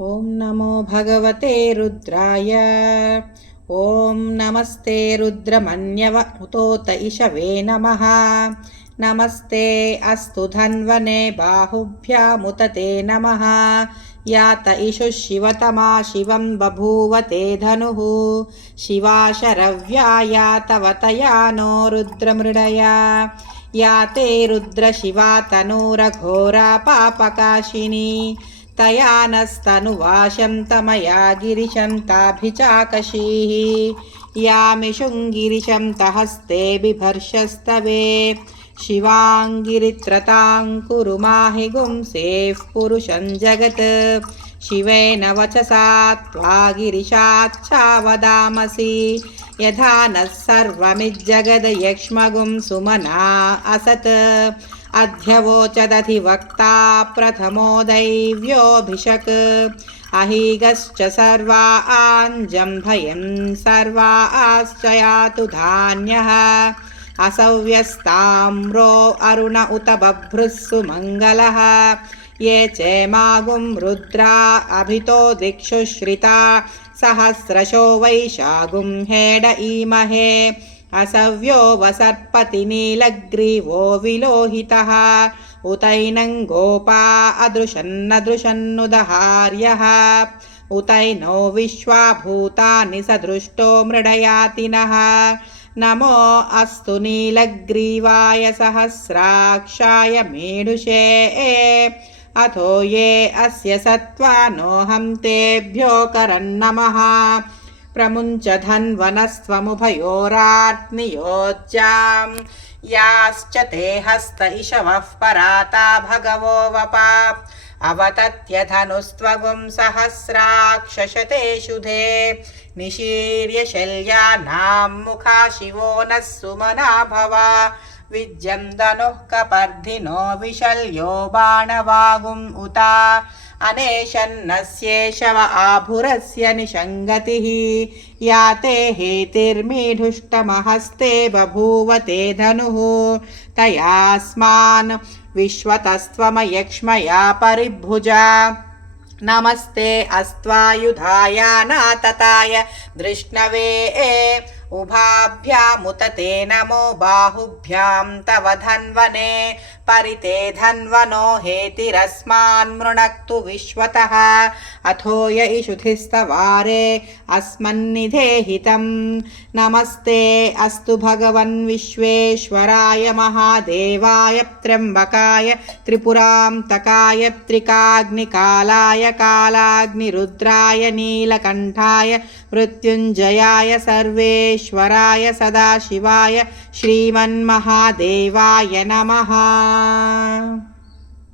ॐ नमो भगवते रुद्राय। ॐ नमस्ते रुद्रमन्यव उतोत इषवे नमः। नमस्ते अस्तु धन्वने बाहुभ्यामुत ते नमः। यात इषुः शिवतमा शिवं बभूव ते धनुः। शिवा शरव्या यातवतया नो रुद्रमृडया। या ते रुद्रशिवा तनूरघोरा पापकाशिनी। तया नस्तनुवाशं तमया गिरिशं ताभिचाकशीः। यामिषुं गिरिशं तहस्ते बिभर्षस्तवे। शिवाङ्गिरित्रतां कुरु माहि गुंसेः पुरुषं जगत्। शिवेन वचसा त्वा गिरिशाच्छावदामसि। यथा नः सर्वमिज्जगद्यक्ष्मगुं सुमना असत्। अध्यवोचदधिवक्ता प्रथमो दैव्योऽभिषक्। अहीगश्च सर्वा आञ्जम्भयं सर्वा आश्च यातु धान्यः। असव्यस्ताम्रो अरुण उत बभ्रुः सुमङ्गलः। ये चेमागुं रुद्रा अभितो दिक्षु श्रिता। सहस्रशो वैशागुं हेड ईमहे। असव्यो वसर्पति नीलग्रीवो विलोहितः। उतैनं गोपा अदृशन्नदृशन्नुदहार्यः। उतैनो विश्वा भूतानि सदृष्टो मृडयातिनः। नमो अस्तु नीलग्रीवाय सहस्राक्षाय मेढुषे। अथो ये अस्य सत्त्वानोऽहं तेभ्यो करन्नमः। प्रमुञ्च धन्वनस्त्वमुभयोरात्नियोज्यां। याश्च ते हस्त इषवः पराता भगवो वपा। अवतत्य धनुस्त्वगुं सहस्राक्षशते शुधे। निशीर्य शल्यानां मुखा शिवो नः सुमना भवा। विज्यं धनुः कपर्धिनो विशल्यो बाणवागुम् उता। अनेशन्नस्येषव आभुरस्य निषङ्गतिः। या ते हेतिर्मीढुष्टमहस्ते बभूव ते धनुः। तयास्मान् विश्वतस्त्वमयक्ष्मया परिभुजा। नमस्ते अस्त्वायुधाय नातताय धृष्णवे। उभाभ्यामुत ते नमो बाहुभ्यां तव धन्वने। परिते धन्वनो हेतिरस्मान्मृणक्तु विश्वतः। अथो य इषुधिस्तवारे अस्मन्निधेहितं। नमस्ते अस्तु भगवन् विश्वेश्वराय महादेवाय त्र्यम्बकाय त्रिपुरान्तकाय त्रिकाग्निकालाय कालाग्निरुद्राय नीलकण्ठाय मृत्युञ्जयाय सर्वेश्वराय सदाशिवाय श्रीमन्महादेवाय नमः।